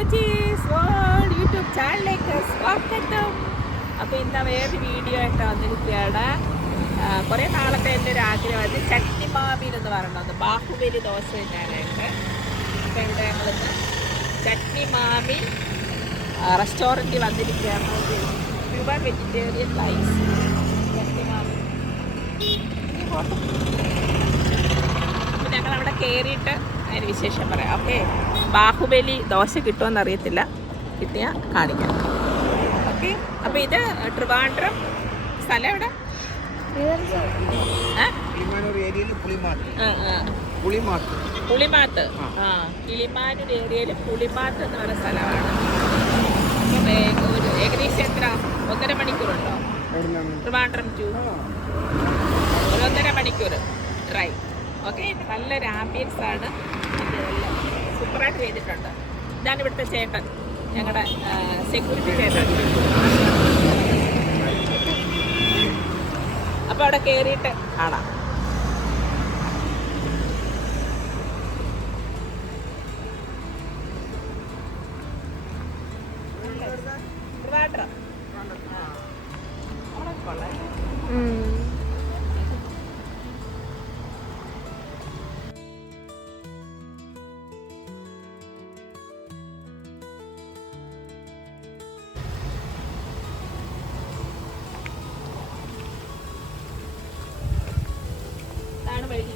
രുചീസ് world YouTube ചാനലിലേക്ക് സ്വാഗതം. അപ്പോൾ ഇന്ന് വേറൊരു വീഡിയോ ആയിട്ട് വന്നിരിക്കുകയാണ്. കുറേ നാളത്തെ എൻ്റെ ഒരു ആഗ്രഹമായിരുന്നു ചട്നി മാമീൻ എന്ന് പറയുന്നത് ബാഹുബലി ദോശ തിന്നാനായിട്ട്. അപ്പോൾ ഇവിടെ ഞങ്ങളിന്ന് ചട്നി മാമി റെസ്റ്റോറൻറ്റിൽ വന്നിരിക്കുകയാണ്. പ്യുവർ വെജിറ്റേറിയൻ റൈസ് ചട്നി മാമി. അപ്പോൾ ഞങ്ങളവിടെ കയറിയിട്ട് അതിന് വിശേഷം പറയാം. ഓക്കെ, ബാഹുബലി ദോശ കിട്ടുമെന്ന് അറിയത്തില്ല, കിട്ടിയാൽ കാണിക്കാം. ഓക്കെ, അപ്പോൾ ഇത് ട്രിവാൻഡ്രം സ്ഥലം എവിടെ? പുളിമാത്ത്. കിളിമാനൂർ ഏരിയയിൽ പുളിമാത്ത് എന്ന് പറയുന്ന സ്ഥലമാണ്. ഒരു ഏകദേശം എത്ര 1.5 മണിക്കൂറുണ്ടോ? ട്രിവാൻഡ്രം ടു 1.5 മണിക്കൂർ ഡ്രൈവ്. ഓക്കെ, നല്ലൊരു ആംബിയൻസ് ആണ്. ഇതെല്ലാം സൂപ്പറായിട്ട് ചെയ്തിട്ടുണ്ട്. ഇതാണ് ഇവിടുത്തെ ചേട്ടൻ, ഞങ്ങളുടെ സെക്യൂരിറ്റി ചേട്ടൻ. അപ്പോൾ അവിടെ കയറിയിട്ട് കാണാം. ട്രിവാൻഡ്രം അവിടെ കൊള്ളാം. വഴി.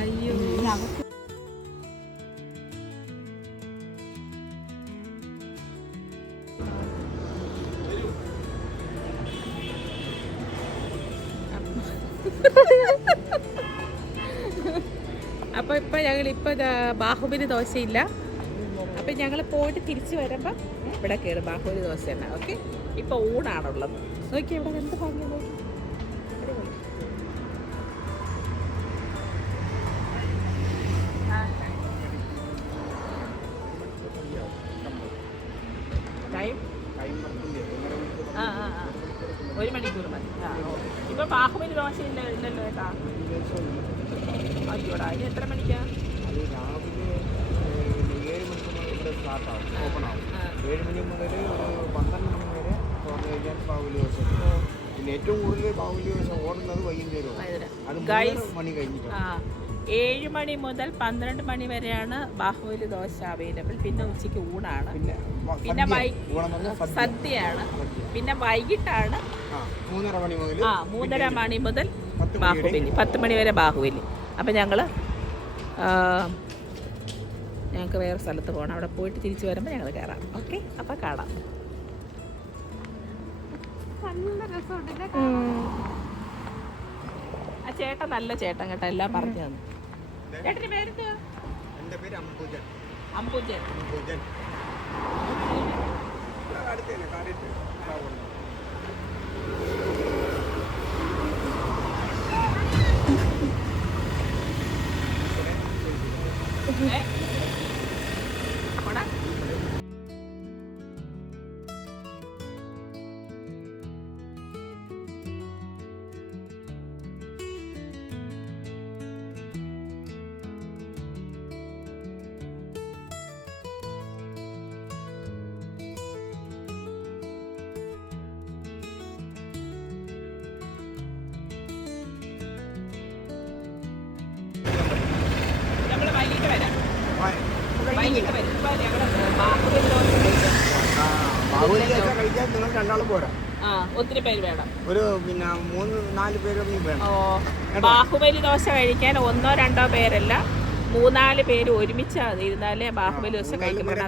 അയ്യോ, അപ്പോൾ ഇപ്പം ഞങ്ങളിപ്പോൾ ബാഹുബലി ദോശയില്ല. അപ്പം ഞങ്ങൾ പോയിട്ട് തിരിച്ച് വരുമ്പോൾ ഇവിടെ കയറും ബാഹുബലി ദോശ തന്നെ. ഓക്കെ, ഇപ്പോൾ ഊണാണുള്ളത്. നോക്കി ഇവിടെ എന്ത് ഭംഗി നോക്കി. ടൈം 1 മണിക്കൂർ മതി. ഇപ്പൊ ബാഹുബലി ദോശ ഇല്ലല്ലോ ഏട്ടാ. അയ്യോടാ, ഇനി എത്ര മണിക്കാ? ഓപ്പൺ ആവും. 7 മണി മുതൽ ഒരു 12 മണി വരെ തുറന്നു കഴിഞ്ഞാൽ ബാഹുബലി ദോശ. പിന്നെ ഏറ്റവും കൂടുതൽ ബാഹുബലി ദോശ ഓടുന്നത് വൈകുന്നേരം. അത് 3 മണി കഴിഞ്ഞിട്ടാണ്. 7 മണി മുതൽ 12 മണി വരെയാണ് ബാഹുബലി ദോശ അവൈലബിൾ. പിന്നെ ഉച്ചയ്ക്ക് ഊണാണ്, പിന്നെ സദ്യയാണ്, പിന്നെ വൈകിട്ടാണ് 3:30 മണി മുതൽ ബാഹുബലി 10 മണി വരെ ബാഹുബലി. അപ്പം ഞങ്ങൾക്ക് വേറെ സ്ഥലത്ത് പോകണം. അവിടെ പോയിട്ട് തിരിച്ച് വരുമ്പോൾ ഞങ്ങൾ കയറാം. ഓക്കെ, അപ്പം കാണാം. ആ ചേട്ടൻ നല്ല ചേട്ടൻ കേട്ടോ, എല്ലാം പറഞ്ഞു തന്നു. ചേട്ടൻ്റെ പേരെന്തുവാ? എൻ്റെ പേര് അംബുജൻ. അംബുജൻ. ഒത്തിരി പേര് വേണം. ഒരു 3-4 പേരൊന്നും വേണം. ബാഹുബലി ദോശ കഴിക്കാൻ 1-2 പേരല്ല, 3-4 പേര് ഒരുമിച്ച് ഇരുന്നാലേ ബാഹുബലി ദോശ കഴിക്കുമ്പോൾ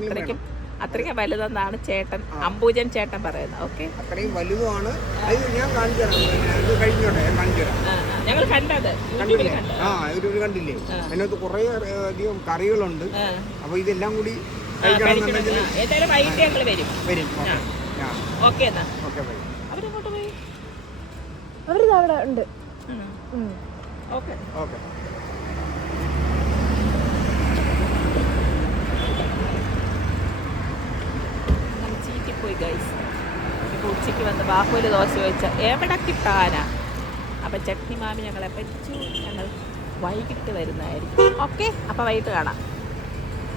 അത്രയ്ക്കും വലുതെന്നാണ് ചേട്ടൻ അംബുജൻ ചേട്ടൻ പറയുന്നത്. ഓക്കെ, അത്രയും വലുതുമാണ്. ഞാൻ ഞങ്ങൾ കണ്ടത് കണ്ടില്ലേ, അതിനകത്ത് കുറേ അധികം കറികളുണ്ട്. അപ്പൊ ഇതെല്ലാം കൂടി ഏതായാലും വൈകിട്ട് ഞങ്ങൾ വരും. ഓക്കെ, എന്നാ അവരെങ്ങോട്ട് പോയി? അവിടെ ഉണ്ട്. ഓക്കെ. വന്ന് ബാഹുബലി ദോശ ചോദിച്ച എവിടെ കിട്ടാനാ. അപ്പം ചട്നി മാമി ഞങ്ങളെ പറ്റിച്ചു. ഞങ്ങൾ വൈകിട്ട് വരുന്നതായിരിക്കും. ഓക്കെ, അപ്പം വൈകിട്ട് കാണാം.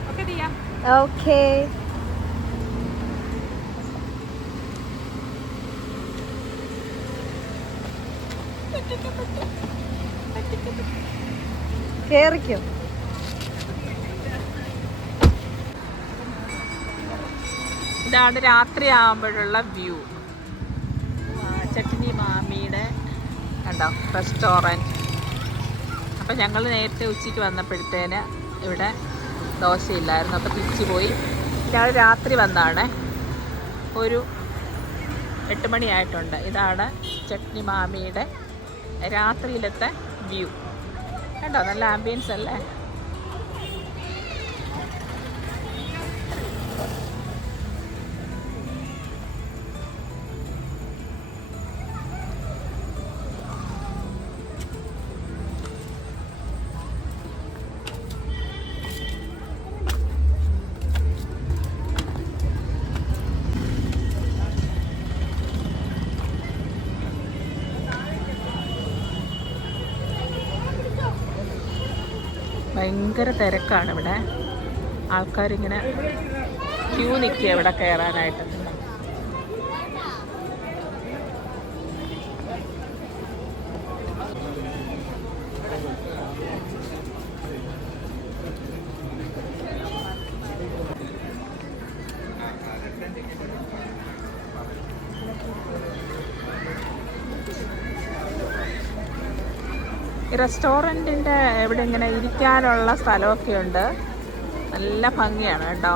ഓക്കെ ദിയ. ഓക്കേ. കേറിക്കോ. ഇതാണ് രാത്രി ആകുമ്പോഴുള്ള വ്യൂ. ചട്നി മാമിയുടെ കണ്ടോ റെസ്റ്റോറൻറ്റ്. അപ്പം ഞങ്ങൾ നേരത്തെ ഉച്ചയ്ക്ക് വന്നപ്പോഴത്തേന് ഇവിടെ ദോശയില്ലായിരുന്നു. അപ്പോൾ തിരിച്ചു പോയി. ഞങ്ങൾ രാത്രി വന്നാണ്. ഒരു 8 മണിയായിട്ടുണ്ട്. ഇതാണ് ചട്നി മാമിയുടെ രാത്രിയിലത്തെ വ്യൂ. കണ്ടോ നല്ല ആംബിയൻസ് അല്ലേ. ഭയങ്കര തിരക്കാണ് ഇവിടെ. ആൾക്കാരിങ്ങനെ ക്യൂ നിൽക്കുക ഇവിടെ കയറാനായിട്ട്. ഈ റെസ്റ്റോറൻറ്റിൻ്റെ ഇവിടെ ഇങ്ങനെ ഇരിക്കാനുള്ള സ്ഥലമൊക്കെ ഉണ്ട്. നല്ല ഭംഗിയാണ് കേട്ടോ.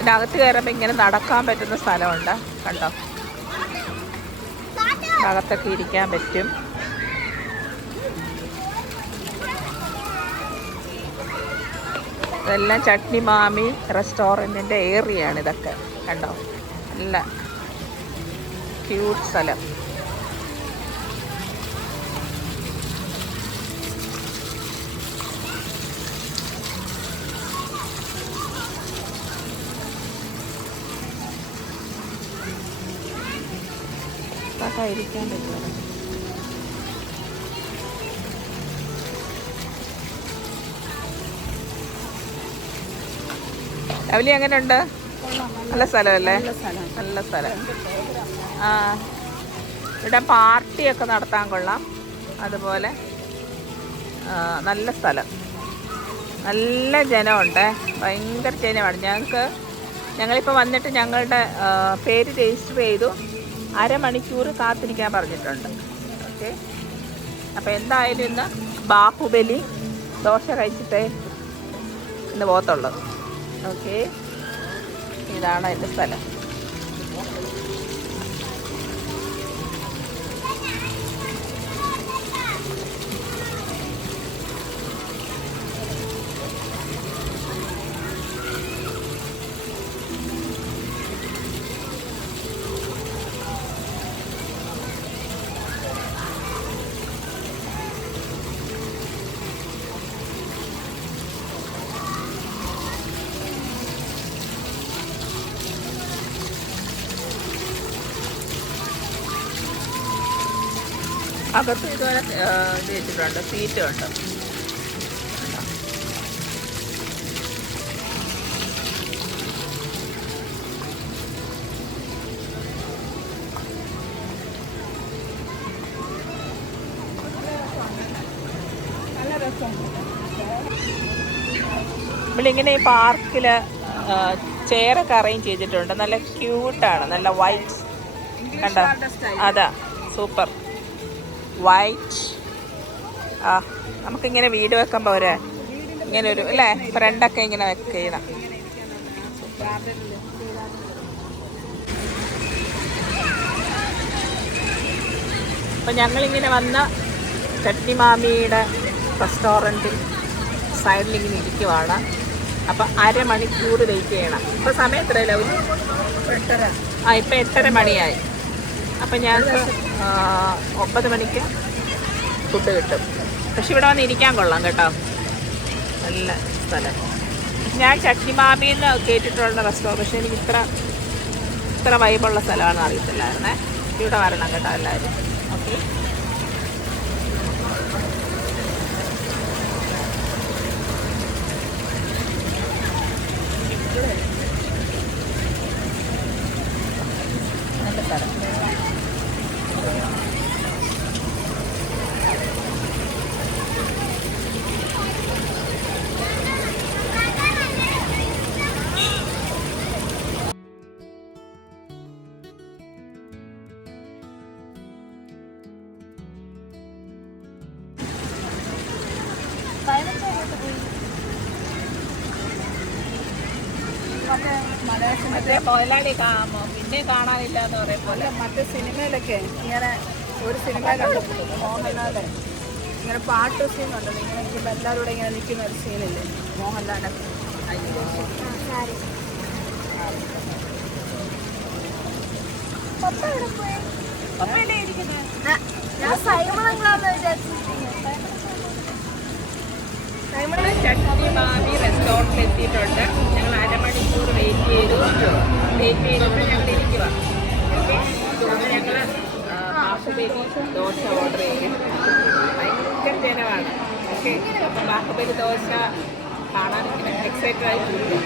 ഇതിനകത്ത് കയറുമ്പോൾ ഇങ്ങനെ നടക്കാൻ പറ്റുന്ന സ്ഥലമുണ്ട് കണ്ടോ. അകത്തൊക്കെ ഇരിക്കാൻ പറ്റും. ഇതെല്ലാം ചട്നി മാമി റെസ്റ്റോറൻറ്റിൻ്റെ ഏരിയയാണ് ഇതൊക്കെ കണ്ടോ. നല്ല ക്യൂട്ട് സ്ഥലം. ഇരിക്കാൻ പറ്റുമോ. രാവിലെ എങ്ങനെയുണ്ട്? നല്ല സ്ഥലമല്ലേ. നല്ല സ്ഥലം. ഇവിടെ പാർട്ടിയൊക്കെ നടത്താൻ കൊള്ളാം. അതുപോലെ നല്ല സ്ഥലം. നല്ല ജനമുണ്ട്. ഭയങ്കര ജനമാണ്. ഞങ്ങളിപ്പോൾ വന്നിട്ട് ഞങ്ങളുടെ പേര് രജിസ്റ്റർ ചെയ്തു. 1/2 മണിക്കൂർ കാത്തിരിക്കാൻ പറഞ്ഞിട്ടുണ്ട്. ഓക്കെ, അപ്പോൾ എന്തായാലും ഇന്ന് ബാഹുബലി ദോശ കഴിച്ചിട്ടേ ഇന്ന് പോകത്തുള്ളൂ. ഓക്കെ, ഇതാണ് എൻ്റെ സ്ഥലം. അകത്ത് ഇതുപോലെ ഇത് വെച്ചിട്ടുണ്ട്, സീറ്റുണ്ട്. നമ്മളിങ്ങനെ ഈ പാർക്കിൽ ചെയറൊക്കെ അറേഞ്ച് ചെയ്തിട്ടുണ്ട്. നല്ല ക്യൂട്ടാണ്. നല്ല വൈറ്റ് കണ്ടോ. അതാ സൂപ്പർ വൈറ്റ്. നമുക്കിങ്ങനെ വീട് വെക്കുമ്പോൾ ഒരു ഇങ്ങനെ ഒരു അല്ലേ ഫ്രണ്ടൊക്കെ ഇങ്ങനെ വെക്കണം. അപ്പം ഞങ്ങളിങ്ങനെ വന്ന ചട്നി മാമിയുടെ റെസ്റ്റോറൻറ്റിൽ സൈഡിൽ ഇങ്ങനെ ഇരിക്കുവാണ്. അപ്പം അരമണിക്കൂർ വെയിറ്റ് ചെയ്യണം. ഇപ്പോൾ സമയം എത്രയല്ല? 8:30. ഇപ്പം 8:30 മണിയായി. അപ്പം ഞങ്ങൾക്ക് 9 മണിക്ക് ഫുഡ് കിട്ടും. പക്ഷെ ഇവിടെ വന്ന് ഇരിക്കാൻ കൊള്ളാം കേട്ടോ, നല്ല സ്ഥലം. ഞാൻ ചട്ടിമാമിയിൽ നിന്ന് കേട്ടിട്ടുള്ള റെസ്റ്റോറൻറ്റ്, പക്ഷേ എനിക്ക് ഇത്ര വൈബുള്ള സ്ഥലമാണെന്ന് അറിയത്തില്ലായിരുന്നേ. ഇവിടെ വരണം കേട്ടോ എല്ലാവരും. ഓക്കെ, മറ്റേ മുതലാളി പിന്നെ കാണാനില്ല എന്ന് പറയും പോലെ. മറ്റേ സിനിമയിലൊക്കെ ഇങ്ങനെ ഒരു സിനിമയിലുണ്ട് മോഹൻലാലെ ഇങ്ങനെ പാട്ട് സീൻ കണ്ടത്, ഇങ്ങനെ ഇരിക്കുമ്പോൾ എല്ലാവരും കൂടെ ഇങ്ങനെ നിൽക്കുന്ന ഒരു സീനില്ലേ മോഹൻലാലിൻ്റെ. ചട്നി മാമി റെസ്റ്റോറൻറ്റിൽ എത്തിയിട്ടുണ്ട്. ഞങ്ങൾ അരമണിക്കൂർ വെയിറ്റ് ചെയ്തിട്ട് ഞങ്ങൾ ഇരിക്കുക. ഓക്കെ, ഞങ്ങൾ ബാഹുബലി ദോശ ഓർഡർ ചെയ്യും. ഭയങ്കര ജനമാണ്. ഓക്കെ, അപ്പം ബാഹുബലി ദോശ കാണാൻ ഇങ്ങനെ എക്സൈറ്റഡ് ആയിട്ടുണ്ട്.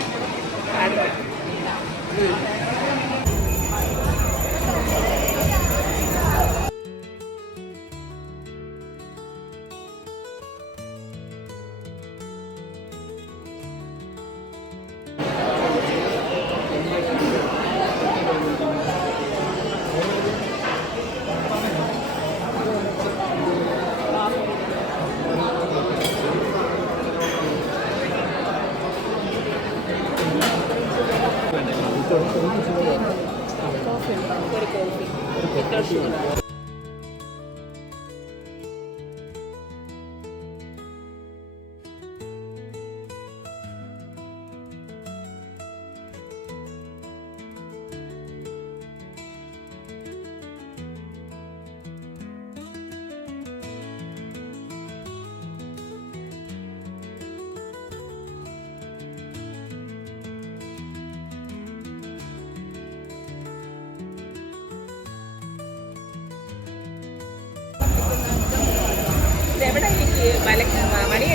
എവിടെ മണി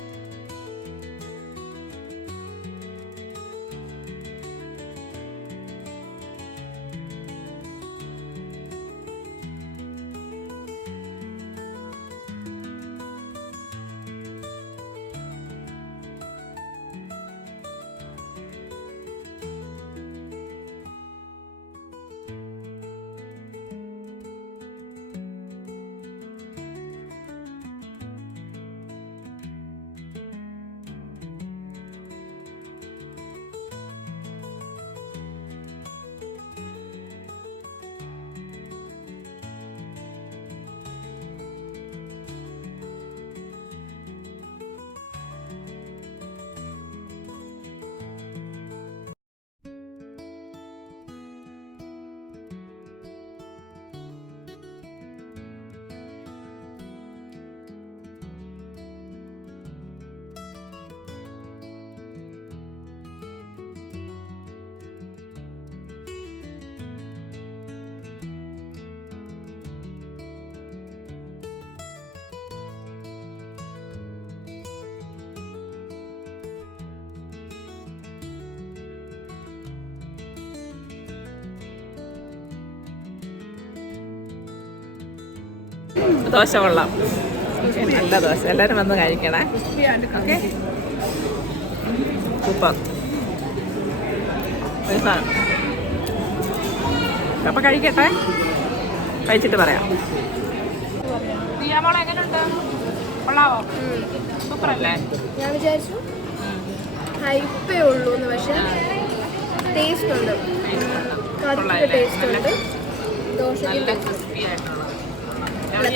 ദോശ കൊള്ളാം, നല്ല ദോശ. എല്ലാവരും വന്ന് കഴിക്കണേ. Okay, super. ഒരു സാധനം അപ്പം കഴിക്കട്ടെ, കഴിച്ചിട്ട് പറയാം. ദിയാമോളെ എങ്ങനെയുണ്ട്? കൊള്ളാവോ? സൂപ്പർ അല്ലേ? ഞാൻ വിചാരിച്ചു ഹൈപ്പേ ഉള്ളൂ എന്ന്, പക്ഷെ ടേസ്റ്റ് ഉണ്ട്, ടേസ്റ്റ് ഉണ്ട്. ദോശ നല്ല ക്രിസ്പി ആയിട്ടുള്ളത്.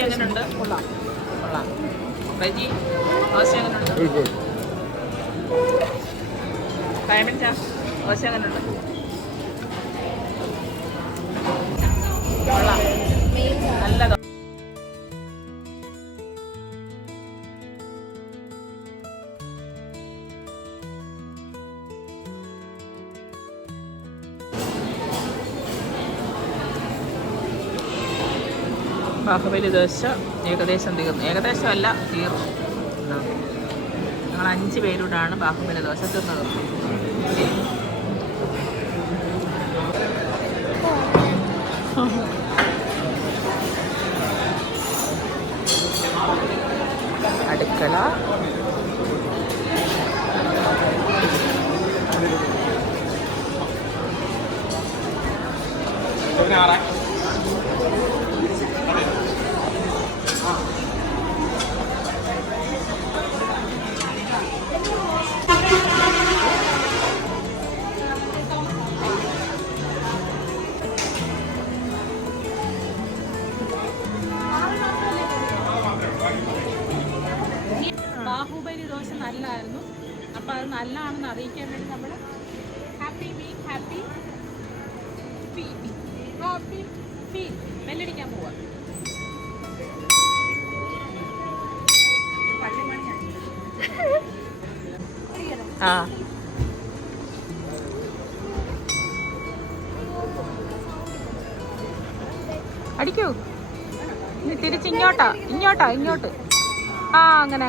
എങ്ങനെയുണ്ട്? കൊള്ളാം, കൊള്ളാം. ബജി ദോശ എങ്ങനെയുണ്ട്? ഡയമണ്ട് ദോശ എങ്ങനെയുണ്ട്? കൊള്ളാം. നല്ല ദോശ. ബാഹുബലി ദോശ ഏകദേശം തീർന്നു. ഏകദേശം അല്ല, തീർന്നു. ഞങ്ങൾ 5 പേരോടാണ് ബാഹുബലി ദോശ തിന്നത്. അടുക്കള, ബാഹുബലി ദോശ നല്ലതായിരുന്നു. അപ്പോൾ അത് നല്ലതാണെന്ന് അറിയിക്കാൻ വേണ്ടി നമ്മൾ ഹാപ്പി ഫീൽ ബെല്ലടിക്കാൻ പോവാ. ആ അടിക്കൂ. തിരിച്ച് ഇങ്ങോട്ട്. ആ അങ്ങനെ